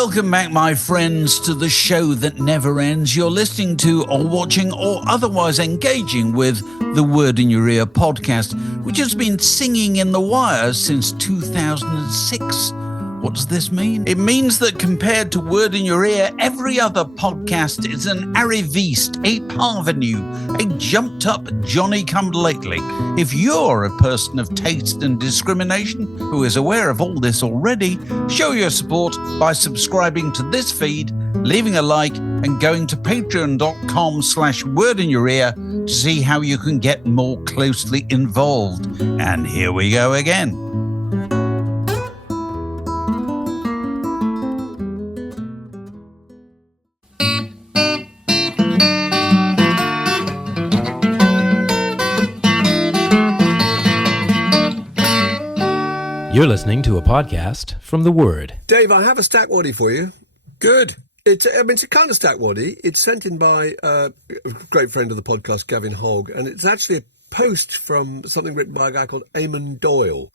Welcome back, my friends, to the show that never ends. You're listening to or watching or otherwise engaging with the Word in Your Ear podcast, which has been singing in the wires since 2006. What does this mean? It means that compared to Word in Your Ear, every other podcast is an arriviste, a parvenu, a jumped-up Johnny-come-lately. If you're a person of taste and discrimination who is aware of all this already, show your support by subscribing to this feed, leaving a like, and going to patreon.com/wordinyourear to see how you can get more closely involved. And here we go again. You're listening to a podcast from The Word. Dave, I have a stack waddy for you. Good. It's a kind of stack waddy. It's sent in by a great friend of the podcast, Gavin Hogg, and it's actually a post from something written by a guy called Eamon Doyle.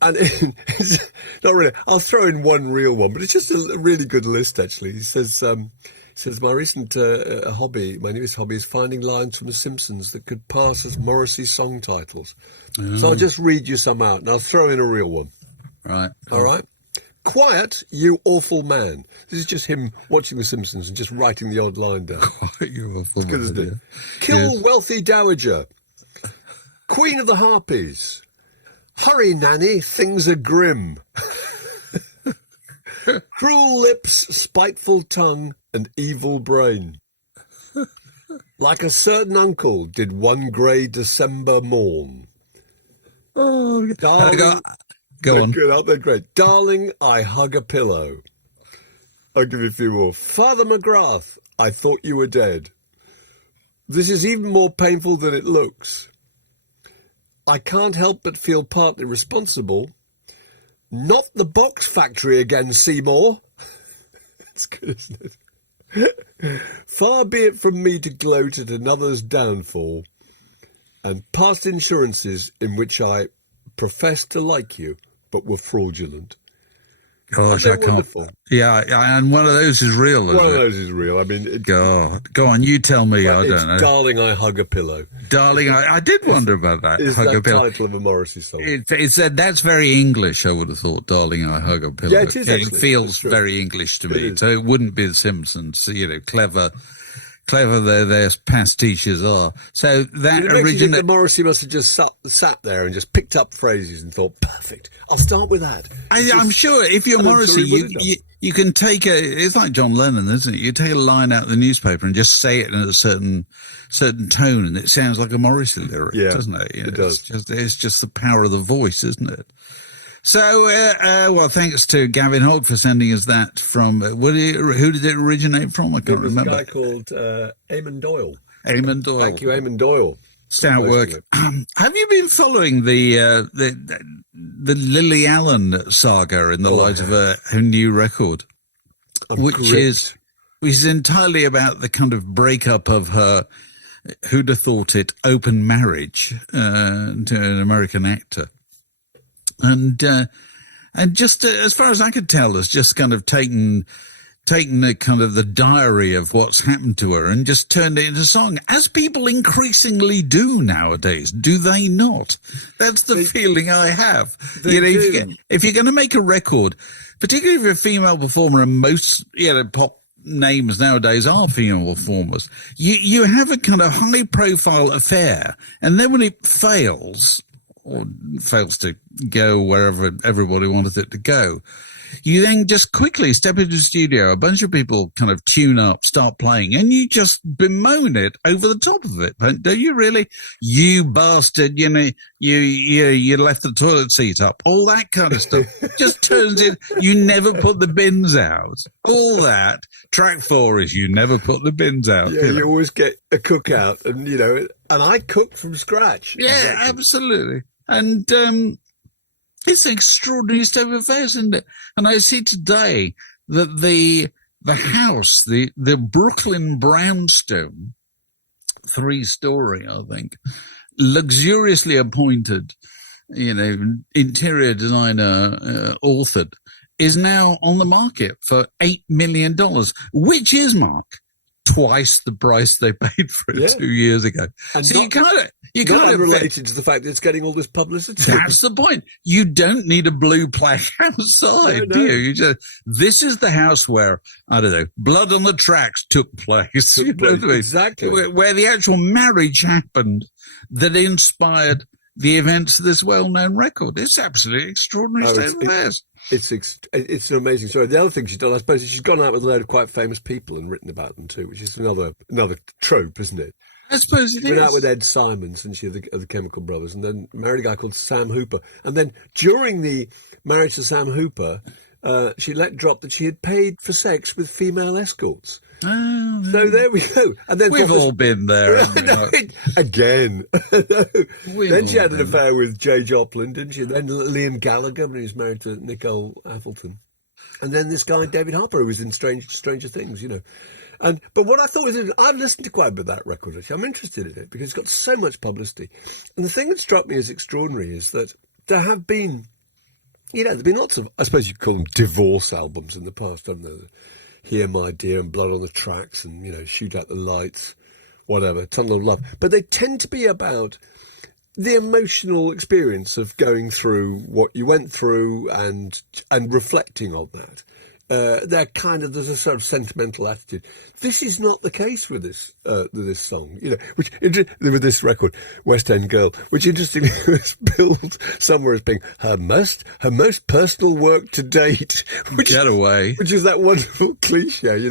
And it's not really. I'll throw in one real one, but it's just a really good list, actually. He says, my recent hobby, my newest hobby, is finding lines from The Simpsons that could pass as Morrissey song titles. So I'll just read you some out, and I'll throw in a real one. Right. All right. Quiet, you awful man. This is just him watching The Simpsons and just writing the odd line down. Quiet, you awful man. Good, isn't it? Kill Wealthy Dowager. Queen of the Harpies. Hurry, Nanny, things are grim. Cruel lips, spiteful tongue, and evil brain. Like a certain uncle did one grey December morn. Oh, darling, go on. Good, they're great. Darling, I hug a pillow. I'll give you a few more. Father McGrath, I thought you were dead. This is even more painful than it looks. I can't help but feel partly responsible. Not the box factory again, Seymour. That's good, isn't it? Far be it from me to gloat at another's downfall, and past insurances in which I professed to like you, but were fraudulent. Gosh, I can't. Wonderful? Yeah, and one of those is real, isn't it? One of those is real. I mean, God, go on, you tell me. I don't know. Darling, I hug a pillow. Darling, I did wonder about that. Is hug that a pillow. title of a Morrissey song? It said that's very English. I would have thought, "Darling, I hug a pillow." Yeah, it is. It feels very English to me. So it wouldn't be The Simpsons. Clever. Their pastiches are. So that originated. Morrissey must have just sat there and just picked up phrases and thought, perfect. I'll start with that. I'm sure if you're Morrissey, you can take it's like John Lennon, isn't it? You take a line out of the newspaper and just say it in a certain tone, and it sounds like a Morrissey lyric, doesn't it? It does. It's just the power of the voice, isn't it? So, well, thanks to Gavin Hogg for sending us that from, who did it originate from? I can't remember. It was a guy called Eamon Doyle. Eamon Doyle. Thank you, Eamon Doyle. Stout work. Have you been following the Lily Allen saga in the light of her new record? Which is entirely about the kind of breakup of her, who'd have thought it, open marriage to an American actor. And just as far as I could tell, has just kind of taken the kind of the diary of what's happened to her and just turned it into song, as people increasingly do nowadays. Do they not? That's the feeling I have. If you're going to make a record, particularly if you're a female performer, and most pop names nowadays are female performers, you have a kind of high profile affair, and then when it fails, or fails to go wherever everybody wanted it to go, you then just quickly step into the studio, a bunch of people kind of tune up, start playing, and you just bemoan it over the top of it. Don't you really? You bastard, you left the toilet seat up, all that kind of stuff. Just turns in, you never put the bins out. All that. Track 4 is you never put the bins out. Yeah, you always get a cookout, and and I cook from scratch. Yeah, exactly. Absolutely. And it's an extraordinary state of affairs, isn't it? And I see today that the house, the Brooklyn brownstone, 3-story, I think, luxuriously appointed, interior designer, authored, is now on the market for $8 million, which is, Mark, twice the price they paid for it 2 years ago. And so not, you kind of related to the fact that it's getting all this publicity. That's the point. You don't need a blue plaque outside, do you? This is the house where, I don't know, Blood on the Tracks took place. You know what I mean? Exactly. Where the actual marriage happened that inspired the events of this well-known record. It's absolutely extraordinary state of affairs. It's an amazing story. The other thing she's done, I suppose, is she's gone out with a load of quite famous people and written about them too, which is another trope, isn't it? I suppose it is. Went out with Ed Simons, and she of the Chemical Brothers, and then married a guy called Sam Hooper. And then during the marriage to Sam Hooper, she let drop that she had paid for sex with female escorts. Oh, so there we go. And then we've all been there. Again. Then she had an affair with Jay Joplin, didn't she? Then Liam Gallagher, when he was married to Nicole Appleton. And then this guy, David Harper, who was in Stranger Things, you know. But what I thought was, I've listened to quite a bit of that record, actually. I'm interested in it because it's got so much publicity. And the thing that struck me as extraordinary is that there have been, there's been lots of, I suppose you could call them divorce albums in the past, haven't there? Here, My Dear, and Blood on the Tracks, and, Shoot Out the Lights, whatever, Tunnel of Love. But they tend to be about the emotional experience of going through what you went through and reflecting on that. There's a sort of sentimental attitude. This is not the case with this song, which with this record, West End Girl, which interestingly was billed somewhere as being her most personal work to date. Which is that wonderful cliche,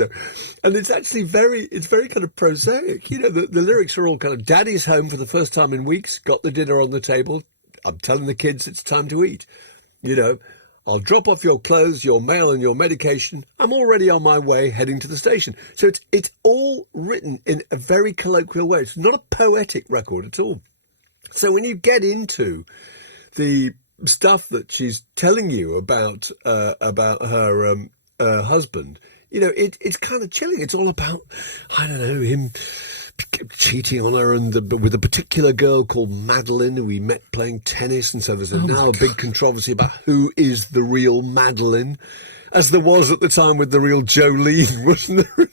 and it's actually very kind of prosaic. The lyrics are all kind of, Daddy's home for the first time in weeks, got the dinner on the table. I'm telling the kids it's time to eat, I'll drop off your clothes, your mail, and your medication. I'm already on my way, heading to the station. So it's all written in a very colloquial way. It's not a poetic record at all. So when you get into the stuff that she's telling you about her husband, it's kind of chilling. It's all about, I don't know, him cheating on her with a particular girl called Madeline, who he met playing tennis, and so there's now a big controversy about who is the real Madeline, as there was at the time with the real Jolene, wasn't there?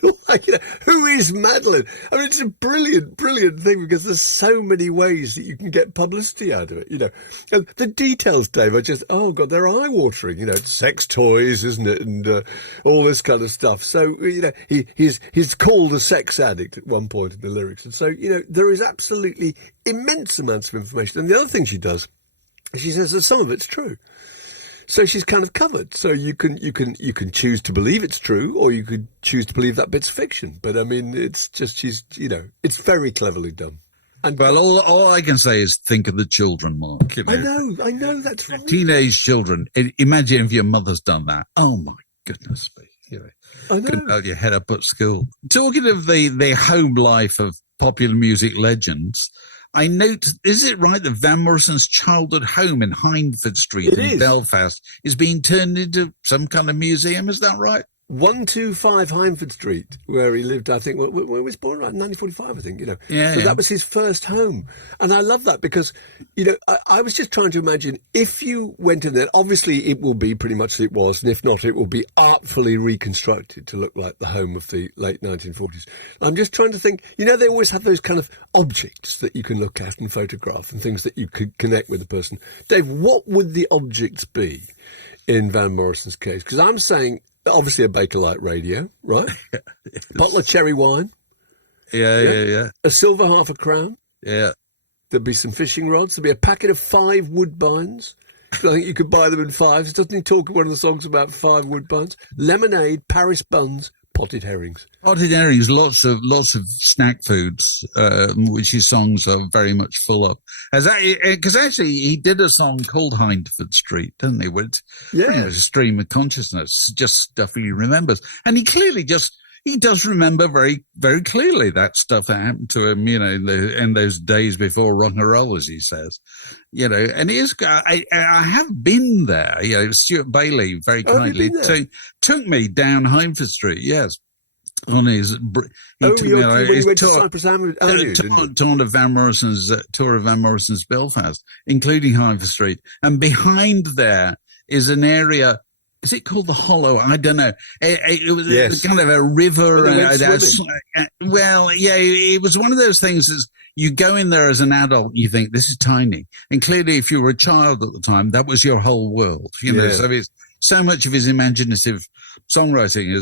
Who is Madeline? I mean, it's a brilliant thing because there's so many ways that you can get publicity out of it, And the details, Dave, are just, oh God, they're eye-watering, It's sex toys, isn't it? And all this kind of stuff. So, he's called a sex addict at one point in the lyrics. And so, there is absolutely immense amounts of information. And the other thing she does, she says that some of it's true. So she's kind of covered. So you can choose to believe it's true, or you could choose to believe that bit's fiction. But I mean, it's just it's very cleverly done. And well, all I can say is think of the children, Mark. I know that's right. Teenage children. Imagine if your mother's done that. Oh my goodness me! I know. Couldn't hold your head up at school. Talking of the home life of popular music legends. I note, is it right that Van Morrison's childhood home in Hindford Street in Belfast is being turned into some kind of museum? Is that right? 125 Hindford Street, where he lived, I think, where he was born, right, in 1945, I think, Yeah, That was his first home. And I love that because, I was just trying to imagine if you went in there, obviously it will be pretty much as it was, and if not, it will be artfully reconstructed to look like the home of the late 1940s. I'm just trying to think, they always have those kind of objects that you can look at and photograph and things that you could connect with the person. Dave, what would the objects be in Van Morrison's case? Because I'm saying, obviously a Bakelite radio, right? Yes. Bottle of cherry wine. Yeah. A silver half a crown. Yeah. There'd be some fishing rods. There'd be a packet of 5 Woodbines. I think you could buy them in 5s. Doesn't he talk in one of the songs about 5 Woodbines? Lemonade, Paris buns, potted herrings. Potted herrings, lots of snack foods, which his songs are very much full of. Because actually he did a song called Hindford Street, didn't he? It was a stream of consciousness, just stuff he remembers. And he clearly he does remember very, very clearly that stuff that happened to him, in those days before rock and roll, as he says, and I have been there, Stuart Bailey very kindly took me down Hindford Street, yes. On his, he took me on his tour of Van Morrison's Belfast, including Hindford Street, and behind there is an area is it called the Hollow? I don't know. It was Yes. kind of a river. Well, It was one of those things as you go in there as an adult, you think this is tiny. And clearly, if you were a child at the time, that was your whole world. You know, so much of his imaginative songwriting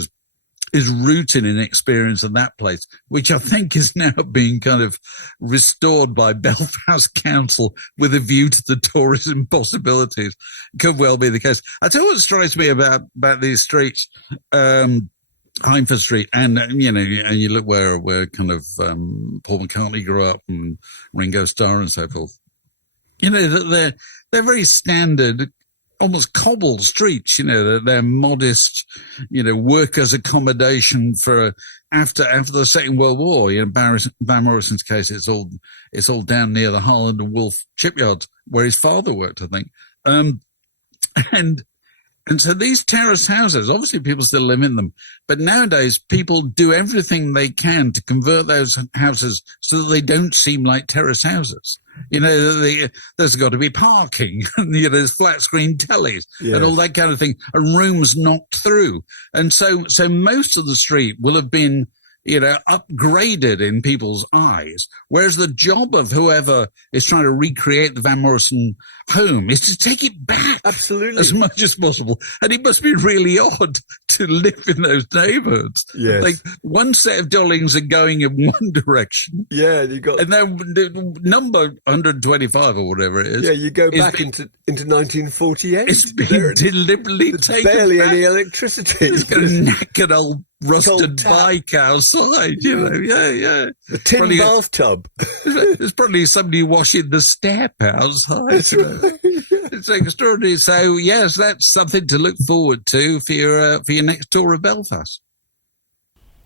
is rooted in experience of that place, which I think is now being kind of restored by Belfast Council with a view to the tourism possibilities. Could well be the case. I tell you what strikes me about these streets, Hindford Street, and you look where kind of Paul McCartney grew up and Ringo Starr and so forth. You know, that they're very standard, almost cobbled streets, they're modest, workers' accommodation for after the Second World War. Van Morrison's case, it's all down near the Harland and Wolff shipyards where his father worked, I think. And so these terrace houses, obviously people still live in them, but nowadays people do everything they can to convert those houses so that they don't seem like terrace houses. There's got to be parking, and there's flat screen tellies and all that kind of thing, and rooms knocked through. And so most of the street will have been, upgraded in people's eyes. Whereas the job of whoever is trying to recreate the Van Morrison home is to take it back absolutely as much as possible. And it must be really odd to live in those neighborhoods. Yes. Like one set of dwellings are going in one direction. Yeah, and then the number 125 or whatever it is. Yeah, you go back into 1948. It's been deliberately taken barely back. any electricity. It's got a knackered old rusted bike outside, The tin probably bathtub. There's probably somebody washing the step outside. It's extraordinary. So yes, that's something to look forward to for your next tour of Belfast.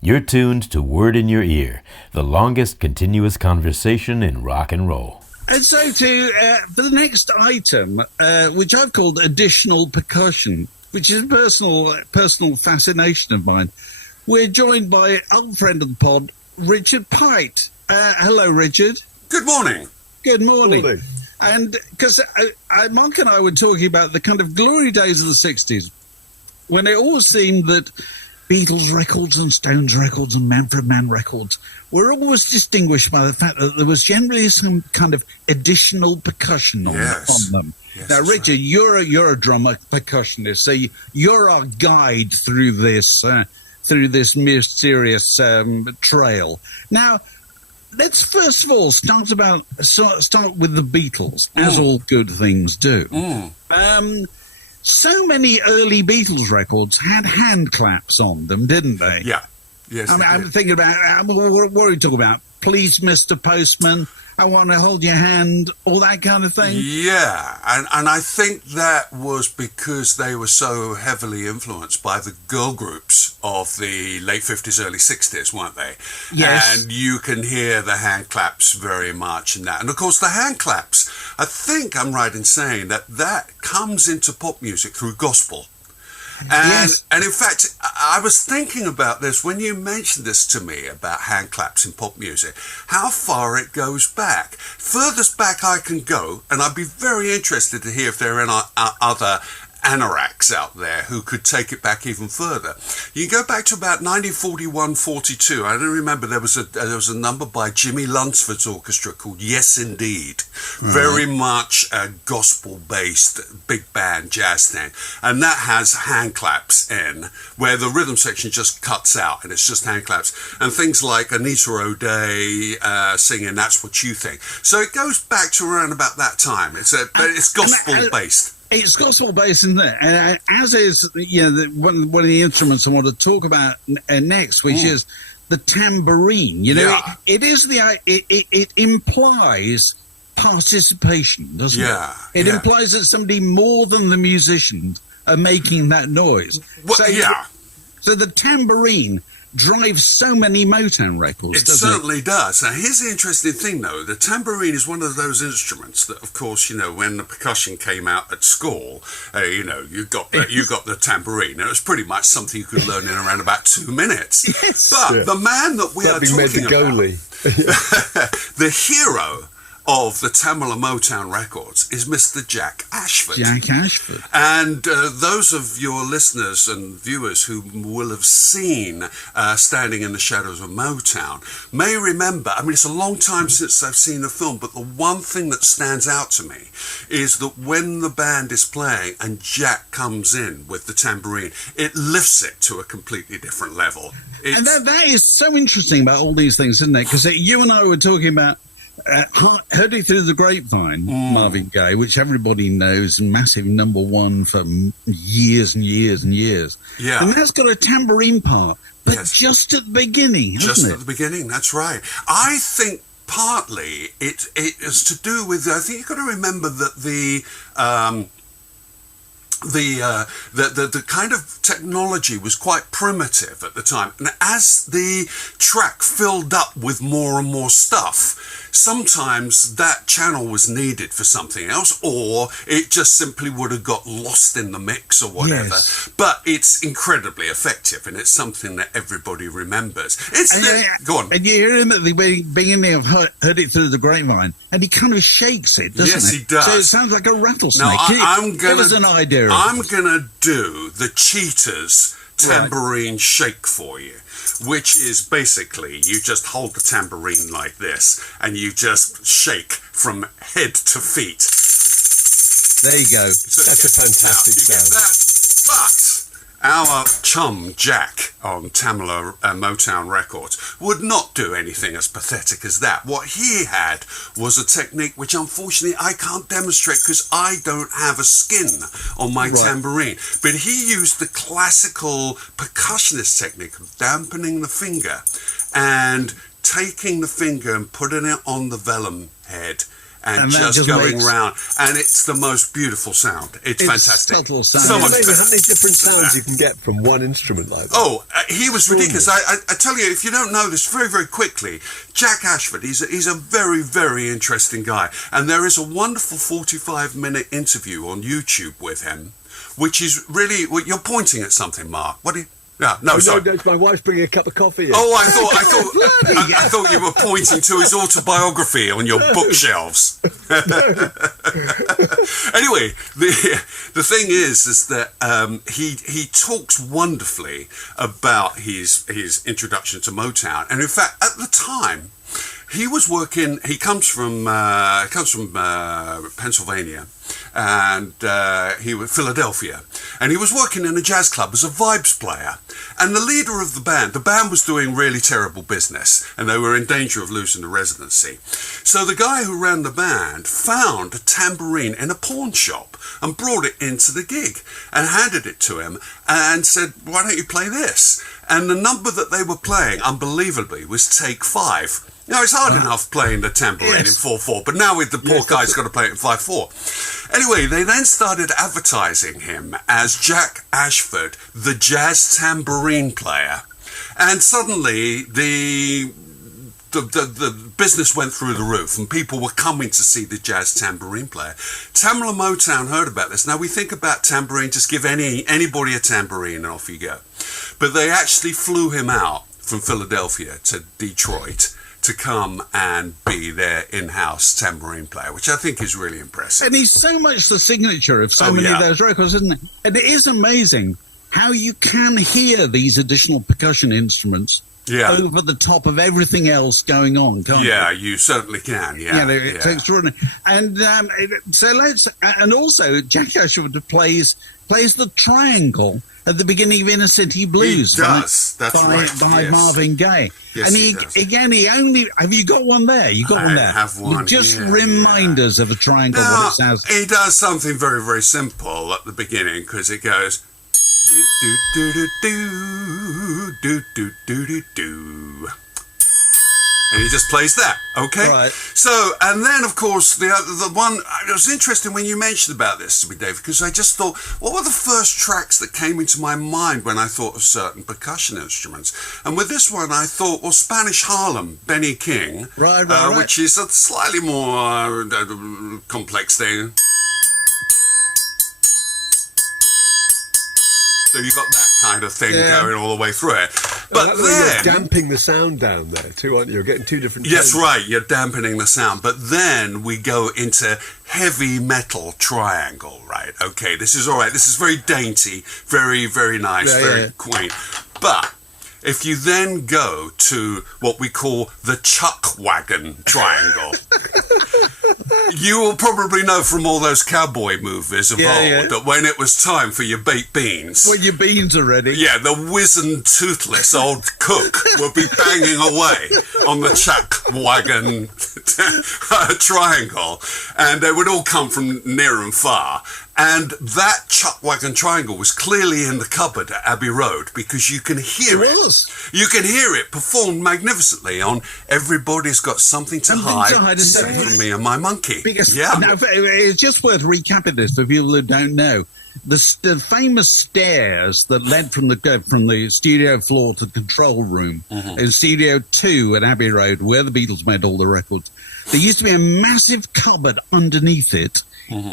You're tuned to Word in Your Ear, the longest continuous conversation in rock and roll. And so for the next item, which I've called additional percussion, which is a personal fascination of mine, we're joined by old friend of the pod, Richard Pite. Hello, Richard. Good morning. Good morning. And because Mark and I were talking about the kind of glory days of the 60s, when it all seemed that Beatles records and Stones records and Manfred Mann records were always distinguished by the fact that there was generally some kind of additional percussion on them. Yes, now, Richard, right. You're a drummer percussionist, so you're our guide through this mysterious trail. Now, let's first of all start with the Beatles, as all good things do. So many early Beatles records had hand claps on them, didn't they? Yeah. Yes. I'm thinking about what are we talking about? Please, Mr. Postman, I want to hold your hand, all that kind of thing. Yeah, and I think that was because they were so heavily influenced by the girl groups of the late 50s, early 60s, weren't they? Yes. And you can hear the hand claps very much in that. And of course, the hand claps, I think I'm right in saying that comes into pop music through gospel. And in fact, I was thinking about this when you mentioned this to me about hand claps in pop music, how far it goes back. Furthest back I can go, and I'd be very interested to hear if there are any other anoraks out there who could take it back even further. You go back to about 1941-42. I don't remember, there was a number by Jimmy Lunsford's orchestra called Yes Indeed. Very much a gospel-based big band jazz thing. And that has hand claps in, where the rhythm section just cuts out and it's just hand claps. And things like Anita O'Day singing That's What You Think. So it goes back to around about that time. But it's gospel-based. It's gospel based, isn't it? As is, one of the instruments I want to talk about next, which is the tambourine. It implies participation, doesn't it? It implies that somebody more than the musicians are making that noise. So the tambourine drives so many Motown records. It certainly does. Now, here's the interesting thing, though. The tambourine is one of those instruments that, of course, when the percussion came out at school, you got the tambourine. And it was pretty much something you could learn in around about 2 minutes. But the man that we are talking about, the hero of the Tamala Motown records is Mr. Jack Ashford. Jack Ashford. And those of your listeners and viewers who will have seen Standing in the Shadows of Motown may remember, I mean, it's a long time since I've seen the film, but the one thing that stands out to me is that when the band is playing and Jack comes in with the tambourine, it lifts it to a completely different level. And that is so interesting about all these things, isn't it? Because you and I were talking about Heard It Through the Grapevine, Marvin Gaye, which everybody knows, massive number one for years and years and years. Yeah. And that's got a tambourine part, but just at the beginning, hasn't it? Just at the beginning, that's right. I think partly it is to do with, I think you've got to remember that the kind of technology was quite primitive at the time, and as the track filled up with more and more stuff, sometimes that channel was needed for something else, or it just simply would have got lost in the mix or whatever. Yes. But it's incredibly effective, and it's something that everybody remembers. Go on. And you hear him at the beginning of Heard It Through the Grapevine, and he kind of shakes it, doesn't Yes, he? he does. So it sounds like a rattlesnake. Now, Give us an idea. I'm gonna do the Cheetah's tambourine shake for you, which is basically you just hold the tambourine like this and you just shake from head to feet. There you go. That's a fantastic You get sound. that, but our chum Jack on Tamala Motown Records would not do anything as pathetic as that. What he had was a technique which unfortunately I can't demonstrate because I don't have a skin on my tambourine. But he used the classical percussionist technique of dampening the finger and taking the finger and putting it on the vellum head and just going round, and it's the most beautiful sound. It's fantastic. Subtle sound. So much Amazing better. how many different sounds you can get from one instrument like that. Oh, he was ridiculous. I tell you, if you don't know this very, very quickly, Jack Ashford, he's a very, very interesting guy. And there is a wonderful 45-minute interview on YouTube with him, which is really, well, you're pointing at something, Mark. What do you... Yeah, no, sorry. No, my wife's bringing a cup of coffee in. Oh, I thought you were pointing to his autobiography on your bookshelves. Anyway, the thing is that he talks wonderfully about his introduction to Motown, and in fact, at the time, he was working. He comes from Pennsylvania, and he was Philadelphia, and he was working in a jazz club as a vibes player. And the leader of the band was doing really terrible business, and they were in danger of losing the residency. So the guy who ran the band found a tambourine in a pawn shop and brought it into the gig and handed it to him and said, "Why don't you play this?" And the number that they were playing, unbelievably, was take 5. Now, it's hard enough playing the tambourine in 4/4, but now with the poor guy's got to play it in 5/4. Anyway, they then started advertising him as Jack Ashford, the jazz tambourine player. And suddenly, the business went through the roof and people were coming to see the jazz tambourine player. Tamala Motown heard about this. Now, we think about tambourine, just give anybody a tambourine and off you go. But they actually flew him out from Philadelphia to Detroit to come and be their in-house tambourine player, which I think is really impressive. And he's so much the signature of so many of those records, isn't it? And it is amazing how you can hear these additional percussion instruments over the top of everything else going on, can't you? Yeah, you certainly can. It's extraordinary. And and also Jack Ashford plays the triangle at the beginning of Inner City Blues. He does. That's right. By Marvin Gaye. Yes, and he does. he only... Have you got one there? You got one there? I have one. Just remind us of a triangle, what it sounds. He does something very, very simple at the beginning, because it goes... do, do, do, do, do, do, do, do, do. And he just plays that, okay? Right. So, and then, of course, the one... It was interesting when you mentioned about this to me, David, because I just thought, what were the first tracks that came into my mind when I thought of certain percussion instruments? And with this one, I thought, well, Spanish Harlem, Benny King, right. Which is a slightly more complex thing. So you got that kind of thing going all the way through it. But then you're damping the sound down there too, aren't you? You're getting two different tones. Yes, right. You're dampening the sound. But then we go into heavy metal triangle, right? Okay, this is all right. This is very dainty, very, very nice, very quaint. But if you then go to what we call the chuck wagon triangle, you will probably know from all those cowboy movies of old that when it was time for your baked beans... When your beans are ready. Yeah, the wizened, toothless old cook would be banging away on the chuck wagon triangle, and they would all come from near and far. And that chuck wagon triangle was clearly in the cupboard at Abbey Road because you can hear it. You can hear it performed magnificently on Everybody's Got Something to Hide Except for Me and My Monkey. Because, now, it's just worth recapping this for people who don't know. The famous stairs that led from the studio floor to the control room in Studio 2 at Abbey Road, where the Beatles made all the records, there used to be a massive cupboard underneath it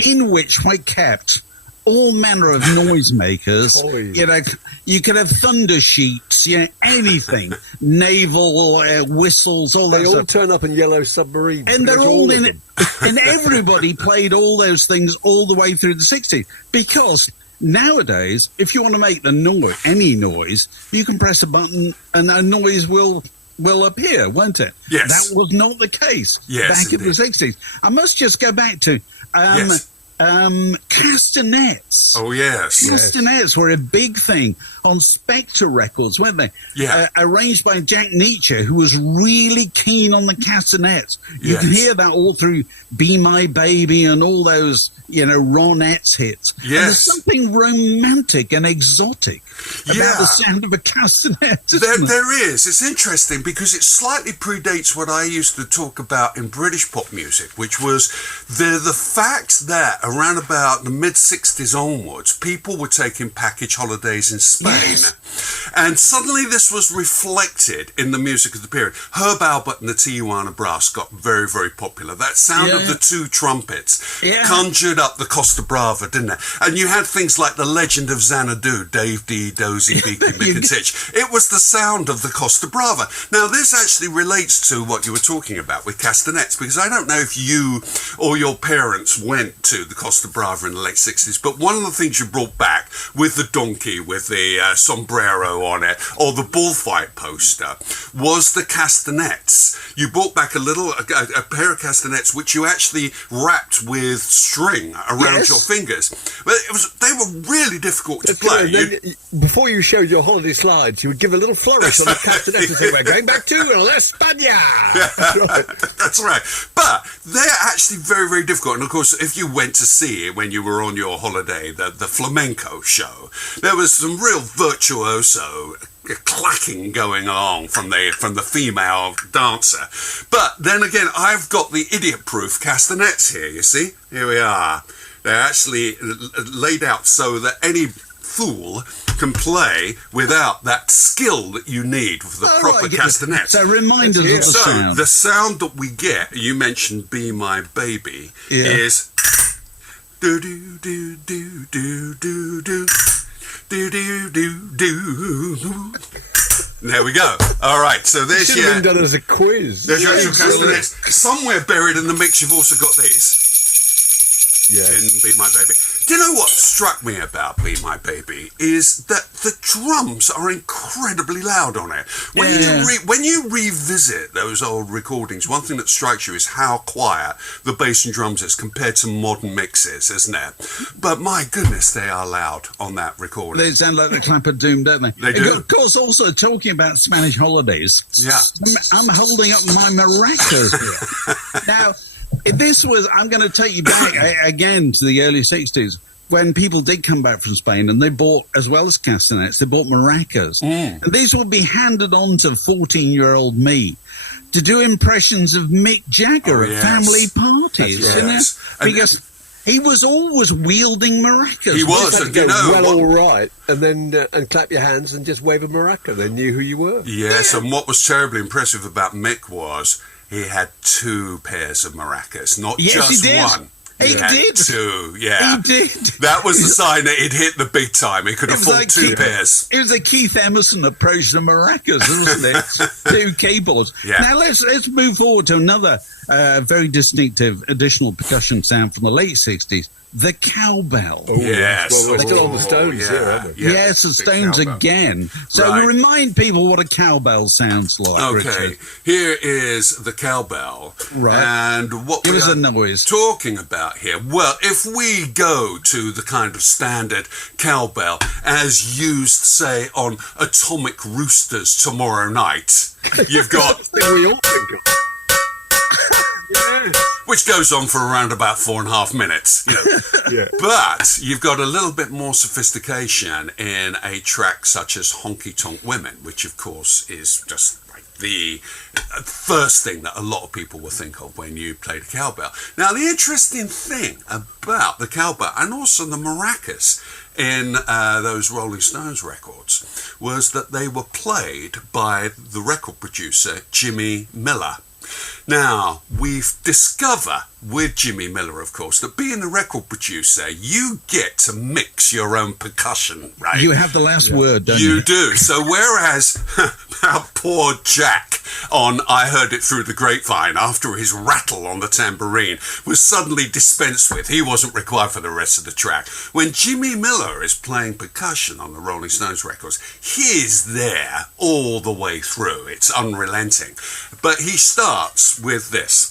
in which were kept all manner of noisemakers. You know, you could have thunder sheets, anything, naval whistles, all that. They all turn up in Yellow Submarine, and they're all in it. And everybody played all those things all the way through the 60s because nowadays, if you want to make any noise, you can press a button and a noise will appear, won't it? Yes. That was not the case back in the 60s. I must just go back to castanets. Oh, yes. Castanets were a big thing on Spectre records, weren't they? Yeah. Arranged by Jack Nietzsche, who was really keen on the castanets. You can hear that all through Be My Baby and all those, Ronettes hits. Yes. And there's something romantic and exotic about the sound of a castanet. There is. It's interesting because it slightly predates what I used to talk about in British pop music, which was the fact that around about the mid-60s onwards, people were taking package holidays in Spain. Yes. And suddenly this was reflected in the music of the period. Herb Albert and the Tijuana Brass got very, very popular. That sound of the two trumpets conjured up the Costa Brava, didn't it? And you had things like the Legend of Xanadu, Dave D, Dozy, Beaky, Mick and Titch. It was the sound of the Costa Brava. Now, this actually relates to what you were talking about with castanets, because I don't know if you or your parents went to the Costa Brava in the late 60s, but one of the things you brought back with the donkey, with the sombrero on it, or the bullfight poster, was the castanets. You brought back a pair of castanets, which you actually wrapped with string around your fingers. But they were really difficult to play. Before you showed your holiday slides, you would give a little flourish on the castanets and say, "We're going back to La España." That's right. But they're actually very, very difficult. And of course, if you went to see it when you were on your holiday, the flamenco show, there was some real virtuoso clacking going along from the female dancer. But then again, I've got the idiot-proof castanets here, you see? Here we are. They're actually laid out so that any fool can play without that skill that you need for the proper castanets. So remind us of the sound. The sound that we get, you mentioned Be My Baby, is do do do do do do do do do do do. There we go. All right, so there's your... been done as a quiz. There's your actual castanets. Somewhere buried in the mix, you've also got these. In Be My Baby. Do you know what struck me about Be My Baby is that the drums are incredibly loud on it. When you revisit those old recordings, one thing that strikes you is how quiet the bass and drums is compared to modern mixes, isn't it? But my goodness, they are loud on that recording. They sound like the Clap of Doom, don't they? They do. And of course, also talking about Spanish holidays, I'm holding up my maracas here. Now, I'm going to take you back again to the early 60s when people did come back from Spain and they bought, as well as castanets, they bought maracas. And these would be handed on to 14-year-old me to do impressions of Mick Jagger at family parties. Because he was always wielding maracas. He was, and all right, and then and clap your hands and just wave a maraca. They knew who you were. Yes, and what was terribly impressive about Mick was he had two pairs of maracas, not just one. He did. Two, yeah. He did. That was the sign that he'd hit the big time. He could afford two pairs. It was a Keith Emerson approach to maracas, wasn't it? Two keyboards. Yeah. Now let's move forward to another very distinctive additional percussion sound from the late 60s. The cowbell. Oh, yes. Well, we're still on the Stones yeah. here, aren't we? Yeah. Yes, the Stones cowbell. again. So Right. remind people what a cowbell sounds like, Okay, Richard. here is the cowbell. Right. And what Give we us are a noise. talking about here, well, if we go to the kind of standard cowbell as used, say, on Atomic Roosters tomorrow night, you've got... We all think of. Yeah. which goes on for around about 4.5 minutes. You know. Yeah. But you've got a little bit more sophistication in a track such as Honky Tonk Women, which of course is just like the first thing that a lot of people will think of when you play the cowbell. Now, the interesting thing about the cowbell and also the maracas in those Rolling Stones records was that they were played by the record producer Jimmy Miller. Now, we've discovered with Jimmy Miller, of course, that being a record producer, you get to mix your own percussion, right? You have the last word, don't you? You do. So whereas our poor Jack on I Heard It Through the Grapevine, after his rattle on the tambourine, was suddenly dispensed with, he wasn't required for the rest of the track. When Jimmy Miller is playing percussion on the Rolling Stones records, he's there all the way through. It's unrelenting. But he starts with this.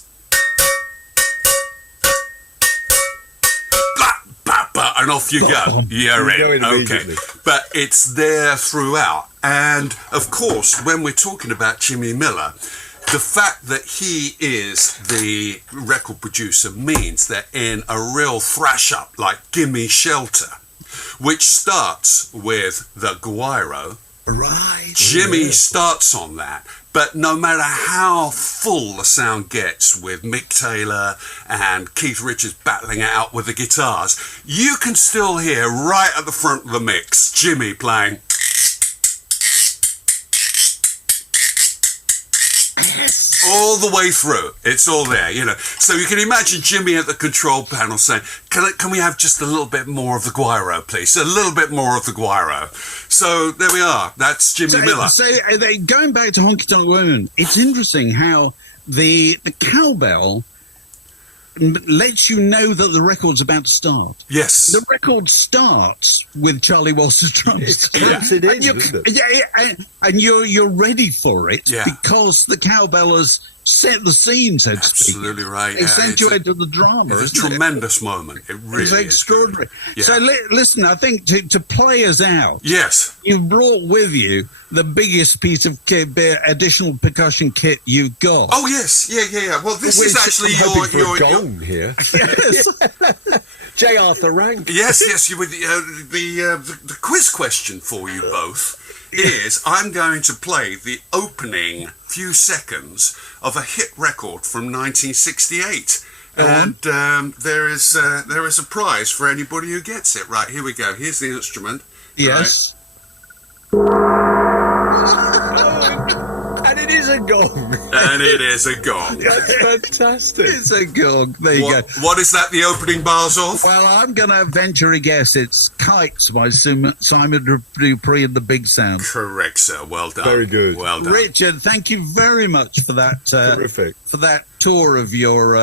And off you go. You're in. Okay. But it's there throughout. And of course, when we're talking about Jimmy Miller, the fact that he is the record producer means that in a real thrash up like Gimme Shelter, which starts with the guiro, Right. Jimmy starts on that. But no matter how full the sound gets with Mick Taylor and Keith Richards battling it out with the guitars, you can still hear right at the front of the mix Jimmy playing. Yes. All the way through. It's all there, you know. So you can imagine Jimmy at the control panel saying, can we have just a little bit more of the guiro, please? A little bit more of the guiro. So there we are. That's Jimmy Miller. So going back to Honky Tonk Women, it's interesting how the cowbell lets you know that the record's about to start. Yes. The record starts with Charlie Walters drums. It is, isn't it? And you're ready for it Yeah. because the cowbell has set the scene, so to speak. Absolutely right. Yeah, Accentuated the drama. it's a isn't it? tremendous moment. It really It's is. extraordinary. Yeah. So listen, I think to play us out, Yes. you've brought with you the biggest piece of additional percussion kit you've got. Oh yes, yeah. Well, this is actually I'm hoping for your a gong here. Yes. J. Arthur Rank. yes. You with the quiz question for you both is I'm going to play the opening few seconds of a hit record from 1968. And there is a prize for anybody who gets it. Right, here we go. Here's the instrument. Yes. And it is a gong. And it is a gong. That's fantastic. It's a gong. There you go. What is that the opening bars of? Well, I'm going to venture a guess. It's Kites by Simon Dupree and the Big Sound. Correct, sir. Well done. Very good. Well done. Richard, thank you very much for that. Terrific. For that tour of your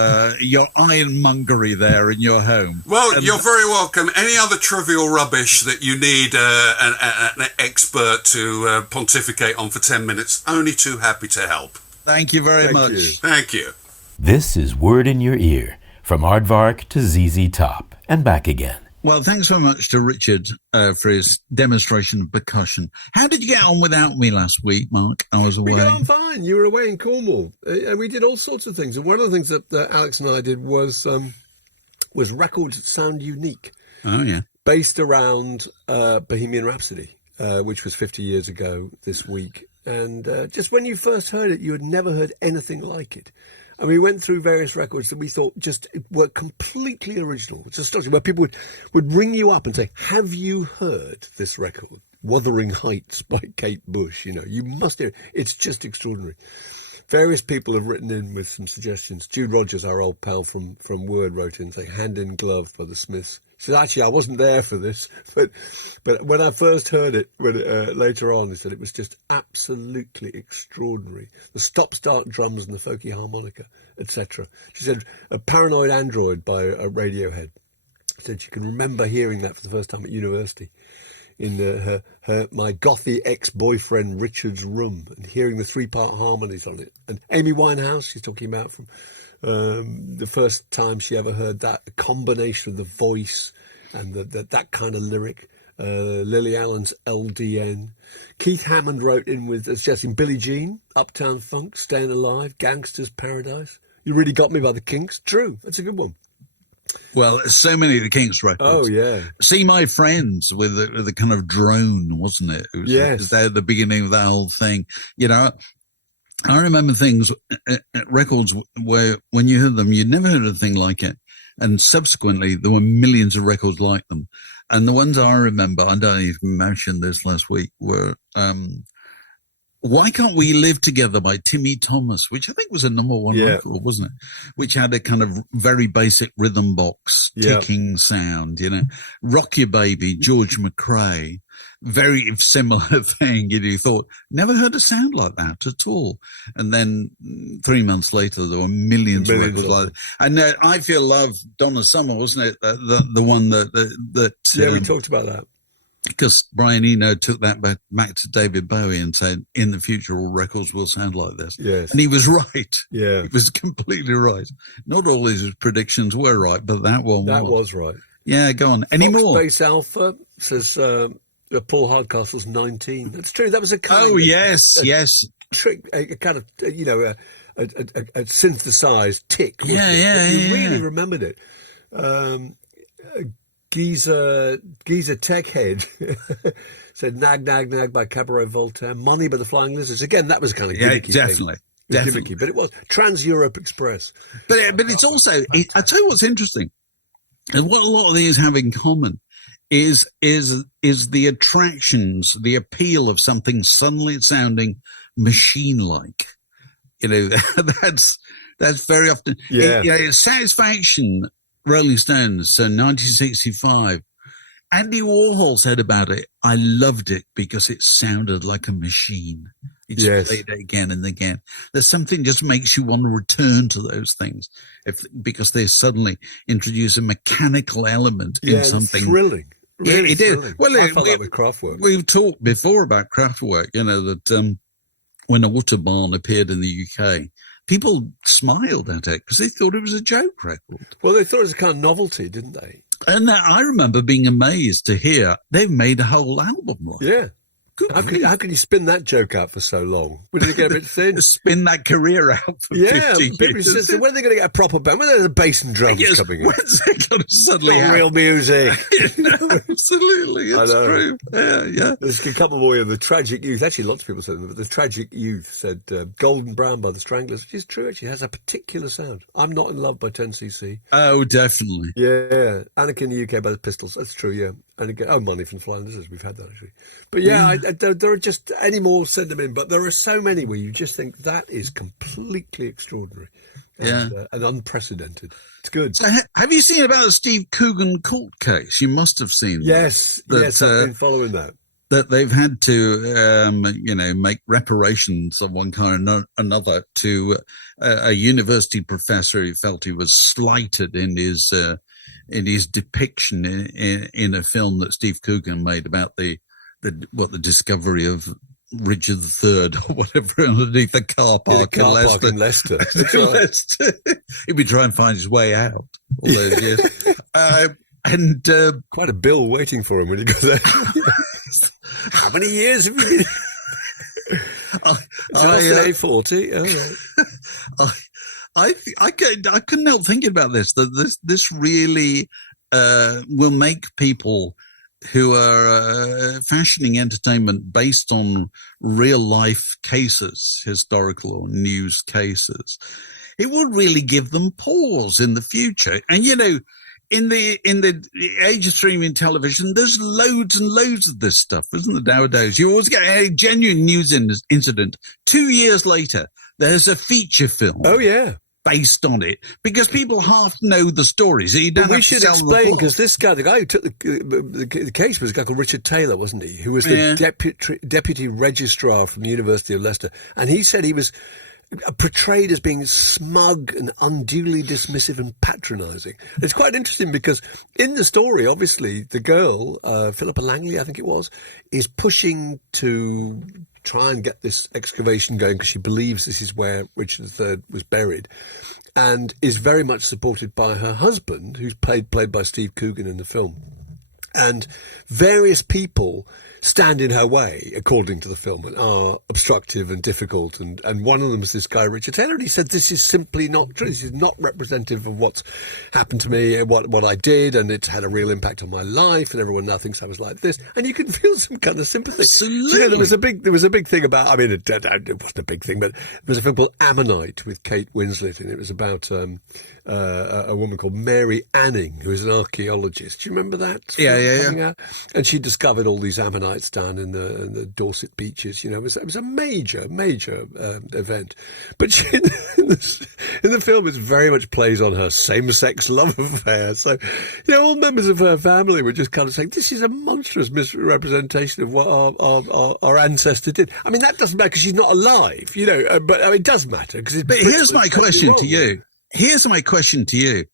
ironmongery there in your home. Well, you're very welcome. Any other trivial rubbish that you need an expert to pontificate on for 10 minutes, only too happy to help. Thank you very Thank much. you. Thank you. This is Word in Your Ear, from Aardvark to ZZ Top, and back again. Well, thanks very much to Richard for his demonstration of percussion. How did you get on without me last week, Mark? I was away. We got on fine. You were away in Cornwall. And we did all sorts of things. And one of the things that Alex and I did was records that sound unique, Oh, yeah. based around Bohemian Rhapsody, which was 50 years ago this week. And just when you first heard it, you had never heard anything like it. And we went through various records that we thought just were completely original. It's astonishing, where people would ring you up and say, have you heard this record? Wuthering Heights by Kate Bush. You know, you must hear it. It's just extraordinary. various people have written in with some suggestions. Jude Rogers, our old pal from Word, wrote in saying Hand in Glove by the Smiths. He said, actually, I wasn't there for this, but when I first heard it, later on, he said it was just absolutely extraordinary. The stop-start drums and the folky harmonica, etc. She said, A Paranoid Android by Radiohead. She said she can remember hearing that for the first time at university in my gothy ex-boyfriend Richard's room and hearing the 3-part harmonies on it. And Amy Winehouse, she's talking about from the first time she ever heard that, the combination of the voice and that kind of lyric. Lily Allen's LDN. Keith Hammond wrote in with suggesting Billie Jean, Uptown Funk, Staying Alive, Gangster's Paradise. You Really Got Me by the Kinks. True, that's a good one. Well, so many of the Kinks records. Oh, yeah. See My Friends with the kind of drone, wasn't it? It was there at the beginning of that whole thing. You know, I remember records where when you heard them, you'd never heard a thing like it. And subsequently, there were millions of records like them. And the ones I remember, I don't even mention this last week, were Why Can't We Live Together by Timmy Thomas, which I think was a number one record, wasn't it? Which had a kind of very basic rhythm box, ticking sound, you know. Rock Your Baby, George McCrae, very similar thing. You thought, never heard a sound like that at all. And then 3 months later, there were millions of records like that. And I Feel Love, Donna Summer, wasn't it? The one that we talked about that. Because Brian Eno took that back to David Bowie and said, in the future, all records will sound like this. Yes. And he was right. Yeah. He was completely right. Not all his predictions were right, but that one was right. Yeah, go on. Any more? Base Alpha says Paul Hardcastle's 19. That's true. That was a kind of yes. trick, a kind of, a synthesized tick. You really remembered it. Geezer Techhead said Nag Nag Nag by Cabaret Voltaire, Money by the Flying Lizards. Again, that was kind of gimmicky. Definitely. Gimmicky, but it was Trans-Europe Express. But it's also, I tell you what's interesting, and what a lot of these have in common is the attractions, the appeal of something suddenly sounding machine-like. You know, that's very often, Satisfaction, Rolling Stones, so 1965. Andy Warhol said about it, I loved it because it sounded like a machine. He just played it again and again. There's something just makes you want to return to those things because they suddenly introduce a mechanical element in something. Thrilling. Really it did. Thrilling. Well, I felt that with Kraftwerk. We've talked before about Kraftwerk, you know, that when Autobahn appeared in the UK, people smiled at it because they thought it was a joke record. Well, they thought it was a kind of novelty, didn't they? And I remember being amazed to hear they've made a whole album like Yeah. Good How can you spin that joke out for so long? Wouldn't it get a bit thin? Spin that career out for 50 years. So when are they going to get a proper band? When are the bass and drums coming in? When's it going to suddenly Not real music. No, absolutely. It's true. Yeah. There's a couple more of the Tragic Youth. Actually, lots of people said them, but the Tragic Youth said Golden Brown by the Stranglers, which is true, actually. It has a particular sound. I'm Not in Love by 10cc. Oh, definitely. Yeah. Anarchy in the UK by the Pistols. That's true, yeah. And again, Money from the Flying Lizards. We've had that, actually. But there are just any more, send them in. But there are so many where you just think that is completely extraordinary and unprecedented. It's good. So have you seen about the Steve Coogan court case? You must have seen Yes, I've been following that. That they've had to, make reparations of one kind or another to a university professor who felt he was slighted in his depiction in a film that Steve Coogan made about the discovery of Richard III or whatever underneath the car park in Leicester. That's right. Leicester. He'd be trying to find his way out all those years. And quite a bill waiting for him when he got there. How many years have you been? I 40. Oh, right. I couldn't help thinking about this. That this really will make people who are fashioning entertainment based on real life cases, historical or news cases. It would really give them pause in the future. And in the age of streaming television, there's loads and loads of this stuff, isn't there, nowadays? You always get a genuine news incident 2 years later. there's a feature film. Oh, yeah. Based on it, because people half know the stories. You don't we should explain, because the guy who took the case was a guy called Richard Taylor, wasn't he? Who was the deputy registrar from the University of Leicester. And he said he was portrayed as being smug and unduly dismissive and patronising. It's quite interesting because in the story, obviously, the girl, Philippa Langley, I think it was, is pushing to try and get this excavation going because she believes this is where Richard III was buried, and is very much supported by her husband, who's played by Steve Coogan in the film. And various people stand in her way, according to the film, and are obstructive and difficult. And one of them is this guy, Richard Taylor, and he said, this is simply not true. This is not representative of what's happened to me, what I did, and it's had a real impact on my life, and everyone now thinks I was like this. And you can feel some kind of sympathy. Absolutely. You know, there was a big thing about, I mean, it wasn't a big thing, but there was a film called Ammonite with Kate Winslet, and it was about a woman called Mary Anning, who is an archaeologist. Do you remember that? Yeah. And she discovered all these ammonites down in the Dorset beaches. You know, it was a major event. But she, in the film, it very much plays on her same-sex love affair. So, you know, all members of her family were just kind of saying, this is a monstrous misrepresentation of what our ancestor did. I mean, that doesn't matter because she's not alive, you know, but it does matter. But here's my question to you. Here's my question to you.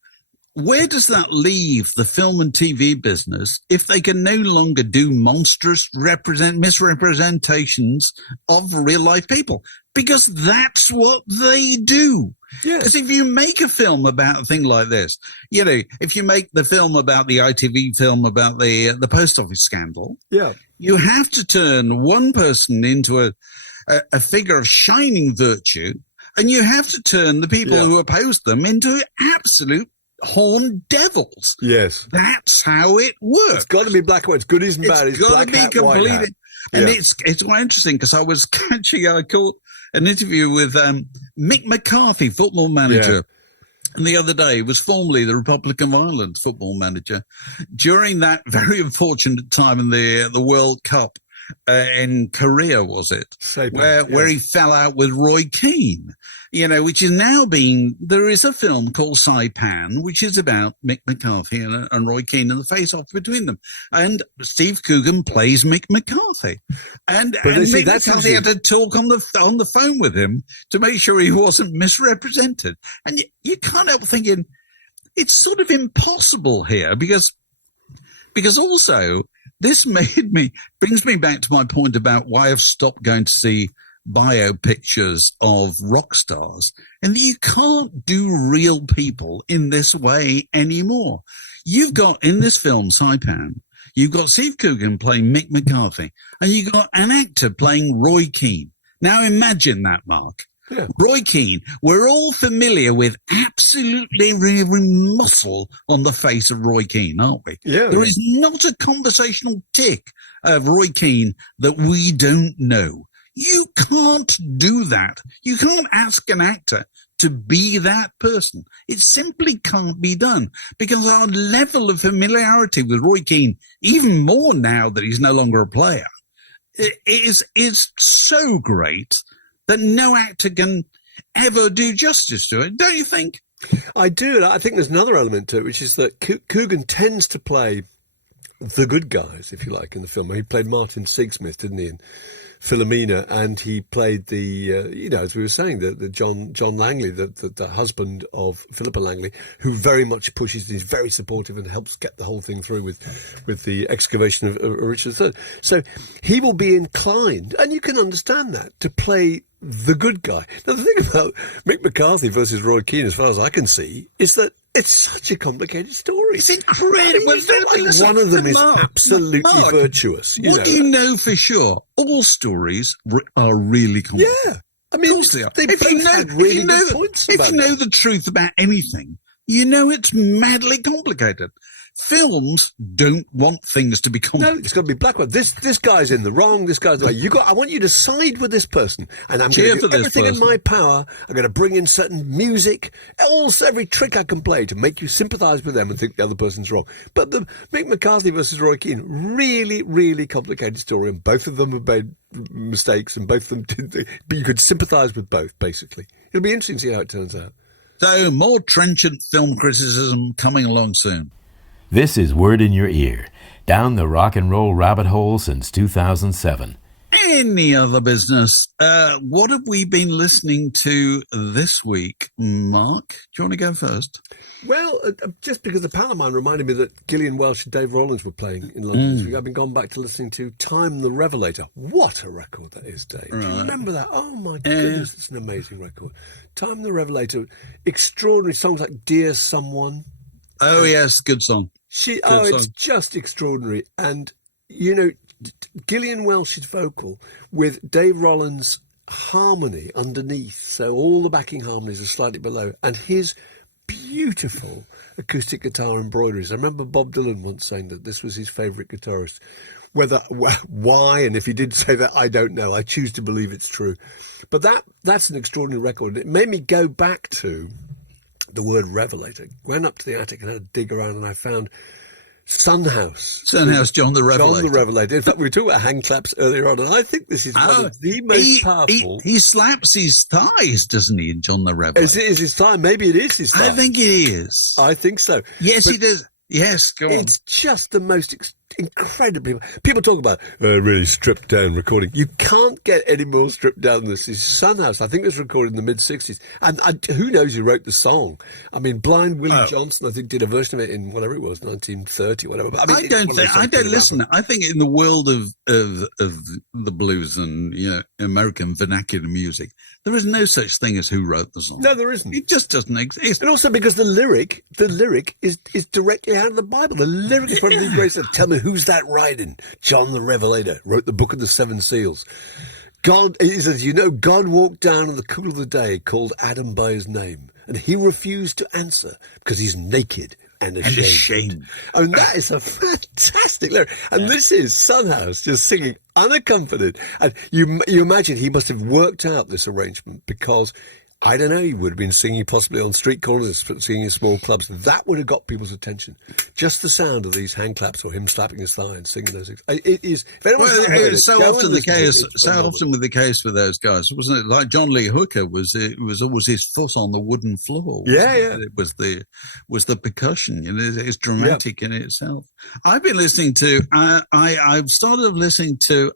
Where does that leave the film and TV business if they can no longer do monstrous misrepresentations of real life people? Because that's what they do. Because if you make a film about a thing like this, you know, if you make the film about the ITV film about the post office scandal, you have to turn one person into a figure of shining virtue, and you have to turn the people who opposed them into absolute horned devils. Yes. That's how it works. It's got to be black and white. It's goodies and baddies. It's got to be completely. And it's quite interesting because I caught an interview with Mick McCarthy, football manager. And the other day was formerly the Republic of Ireland football manager. During that very unfortunate time in the World Cup, in Korea, was it? Where he fell out with Roy Keane, you know, which is now there is a film called Saipan, which is about Mick McCarthy and Roy Keane and the face-off between them. And Steve Coogan plays Mick McCarthy. And Mick McCarthy had to talk on the phone with him to make sure he wasn't misrepresented. And you can't help thinking it's sort of impossible here because also this brings me back to my point about why I've stopped going to see biopictures of rock stars, and you can't do real people in this way anymore. You've got in this film, Saipan, you've got Steve Coogan playing Mick McCarthy, and you've got an actor playing Roy Keane. Now imagine that, Mark. Yeah. Roy Keane, we're all familiar with absolutely every muscle on the face of Roy Keane, aren't we? Yeah. There is not a conversational tick of Roy Keane that we don't know. You can't do that. You can't ask an actor to be that person. It simply can't be done because our level of familiarity with Roy Keane, even more now that he's no longer a player, is so great that no actor can ever do justice to it. Don't you think? I do. I think there's another element to it, which is that Coogan tends to play the good guys, if you like, in the film. He played Martin Sigsmith, didn't he, in Philomena, and he played the, as we were saying, the John Langley, the husband of Philippa Langley, who very much pushes, he's very supportive and helps get the whole thing through with the excavation of Richard III. So he will be inclined, and you can understand that, to play the good guy. Now, the thing about Mick McCarthy versus Roy Keane, as far as I can see, is that it's such a complicated story. It's incredible. One of them is absolutely virtuous. What do you know for sure? All stories are really complicated. Yeah. I mean, of course they are. If you know the truth about anything, you know it's madly complicated. films don't want things to be No, complicated. it's got to be black and white. This guy's in the wrong. This guy's right. I want you to side with this person, and I'm going to do everything in my power. I'm going to bring in certain music, every trick I can play to make you sympathise with them and think the other person's wrong. But the Mick McCarthy versus Roy Keane, really, really complicated story, and both of them have made mistakes, and both of them didn't. But you could sympathise with both, basically. It'll be interesting to see how it turns out. So, more trenchant film criticism coming along soon. This is Word in Your Ear, down the rock and roll rabbit hole since 2007. Any other business? What have we been listening to this week, Mark? Do you want to go first? Well, just because a pal of mine reminded me that Gillian Welch and Dave Rollins were playing in London this week, I've been gone back to listening to Time the Revelator. What a record that is, Dave. Right. Do you remember that? Oh, my goodness, it's an amazing record. Time the Revelator, extraordinary songs like Dear Someone. Oh, yes, good song. It's just extraordinary. And, you know, Gillian Welch's vocal with Dave Rollins' harmony underneath, so all the backing harmonies are slightly below, and his beautiful acoustic guitar embroideries. I remember Bob Dylan once saying that this was his favourite guitarist. Why, and if he did say that, I don't know. I choose to believe it's true. But that's an extraordinary record. It made me go back to the word Revelator. Went up to the attic and had a dig around, and I found Sunhouse, John the Revelator. John the Revelator. In fact, we were talking about hand claps earlier on, and I think this is one of the most powerful. He slaps his thighs, doesn't he, John the Revelator? Is his thigh? Maybe it is his thigh. I think it is. I think so. Yes, he does. Yes, go on. It's just the most incredibly... People talk about a really stripped down recording. You can't get any more stripped down than this. It's Sunhouse. I think it was recorded in the mid-60s. And who knows who wrote the song? I mean, Blind Willie Johnson, I think, did a version of it in whatever it was, 1930, whatever. But I don't listen. I think in the world of the blues and American vernacular music, there is no such thing as who wrote the song. No, there isn't. It just doesn't exist. And also because the lyric is directly out of the Bible. The lyric is one of the greatest. Tell me, who's that riding? John the Revelator wrote the Book of the Seven Seals. God, he says, God walked down in the cool of the day, called Adam by his name, and he refused to answer because he's naked and ashamed. I mean, that is a fantastic lyric. And this is Sunhouse just singing unaccompanied. And you imagine he must have worked out this arrangement because, I don't know, he would have been singing possibly on street corners, singing in small clubs. That would have got people's attention. Just the sound of these hand claps or him slapping his thigh and singing those things. It is. If anyone's not heard it, so go often and the listen to it. case. It's So phenomenal. often with the case with those guys, wasn't it? Like John Lee Hooker it was always his foot on the wooden floor. It was the percussion. It's dramatic in itself. I've been listening to. I've started listening to.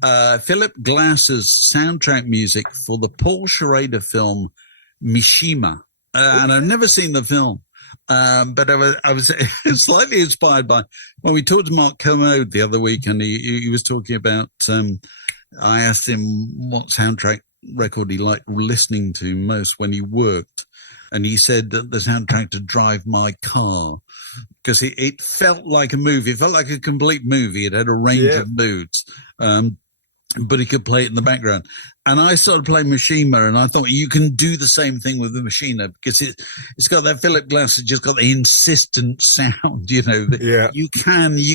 Philip Glass's soundtrack music for the Paul Schrader film Mishima, and I've never seen the film, but I was slightly inspired by when we talked to Mark Commode the other week, and he was talking about. I asked him what soundtrack record he liked listening to most when he worked, and he said that the soundtrack to Drive My Car. Because it felt like a movie. It felt like a complete movie. It had a range of moods. But he could play it in the background. And I started playing Mishima, and I thought you can do the same thing with the Mishima because it's got that Philip Glass. It's just got the insistent sound, You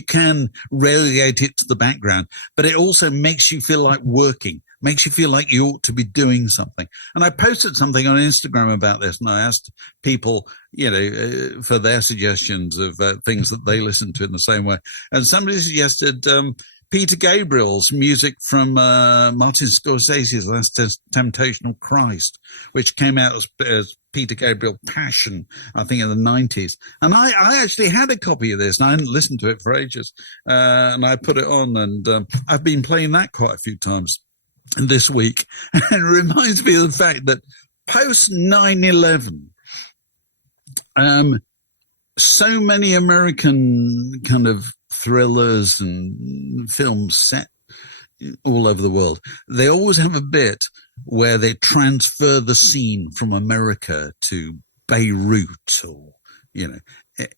can relegate it to the background, but it also makes you feel like working, makes you feel like you ought to be doing something. And I posted something on Instagram about this, and I asked people, for their suggestions of things that they listen to in the same way. And somebody suggested Peter Gabriel's music from Martin Scorsese's Last Temptation of Christ, which came out as Peter Gabriel Passion, I think, in the 90s. And I actually had a copy of this, and I hadn't listened to it for ages. And I put it on, and I've been playing that quite a few times this week. And it reminds me of the fact that post 9/11, so many American kind of thrillers and films set all over the world, they always have a bit where they transfer the scene from America to Beirut or,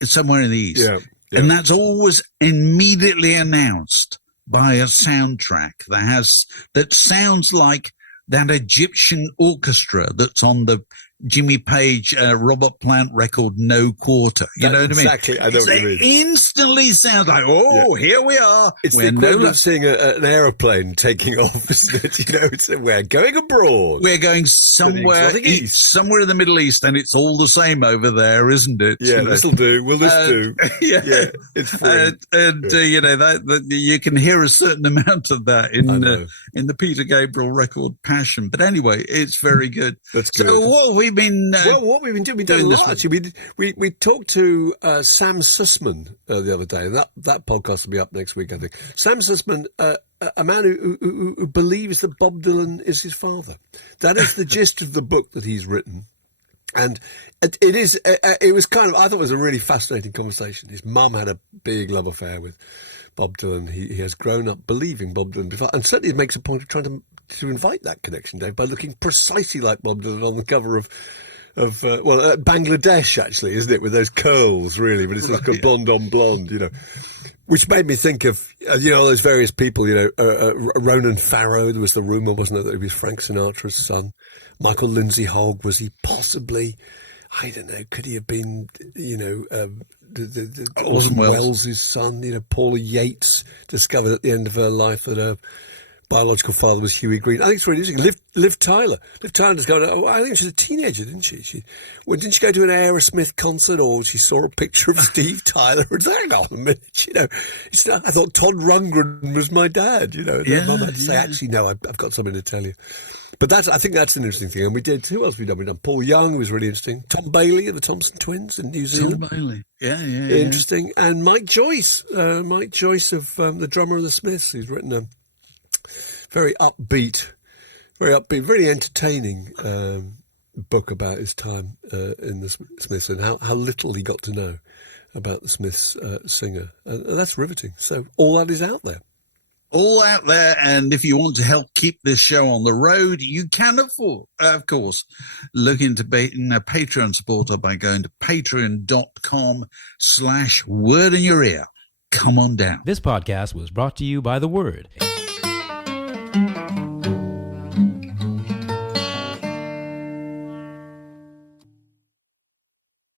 somewhere in the East. Yeah. And that's always immediately announced by a soundtrack that sounds like that Egyptian orchestra that's on the Jimmy Page, Robert Plant record, No Quarter. You know what exactly, I mean? I know what you mean. It instantly sounds like, here we are. It's the equivalent of seeing an aeroplane taking off, isn't it? You know, we're going abroad. We're going somewhere somewhere in the Middle East, and it's all the same over there, isn't it? Yeah, this'll do. Will this do? Yeah, it's free. You know, that you can hear a certain amount of that in the Peter Gabriel record Passion. But anyway, it's very good. That's good. So what have we been? What we've been doing, we've done a lot, actually. We talked to Sam Sussman the other day, and that podcast will be up next week, I think. Sam Sussman, a man who believes that Bob Dylan is his father. That is the gist of the book that he's written. And it was kind of, I thought it was a really fascinating conversation. His mum had a big love affair with Bob Dylan. He has grown up believing Bob Dylan before, and certainly makes a point of trying to invite that connection, Dave, by looking precisely like Bob Dylan on the cover of Bangladesh, actually, isn't it? With those curls, really, but it's like a blonde on blonde, you know. Which made me think of, all those various people, Ronan Farrow, there was the rumour, wasn't there, that he was Frank Sinatra's son. Michael Lindsay Hogg, was he possibly, I don't know, could he have been, Orson Welles' son, Paula Yates discovered at the end of her life that her biological father was Huey Green. I think it's really interesting. Liv Tyler. Liv Tyler discovered, I think she was a teenager, didn't she? Didn't she go to an Aerosmith concert, or she saw a picture of Steve Tyler and said, hang on a minute, I thought Todd Rundgren was my dad, And then Mum had to say, actually, no, I've got something to tell you. But I think that's an interesting thing. And we did, who else have we done? We've done Paul Young, who was really interesting. Tom Bailey of the Thompson Twins in New Zealand. Tom Bailey, yeah. Interesting. And Mike Joyce of the drummer of the Smiths, who's written a very upbeat, very entertaining book about his time in the Smiths and how little he got to know about the Smiths singer. And that's riveting. So all that is out there. All out there, and if you want to help keep this show on the road, you can, of course, look into being a Patreon supporter by going to patreon.com/word in your ear. Come on down. This podcast was brought to you by The Word.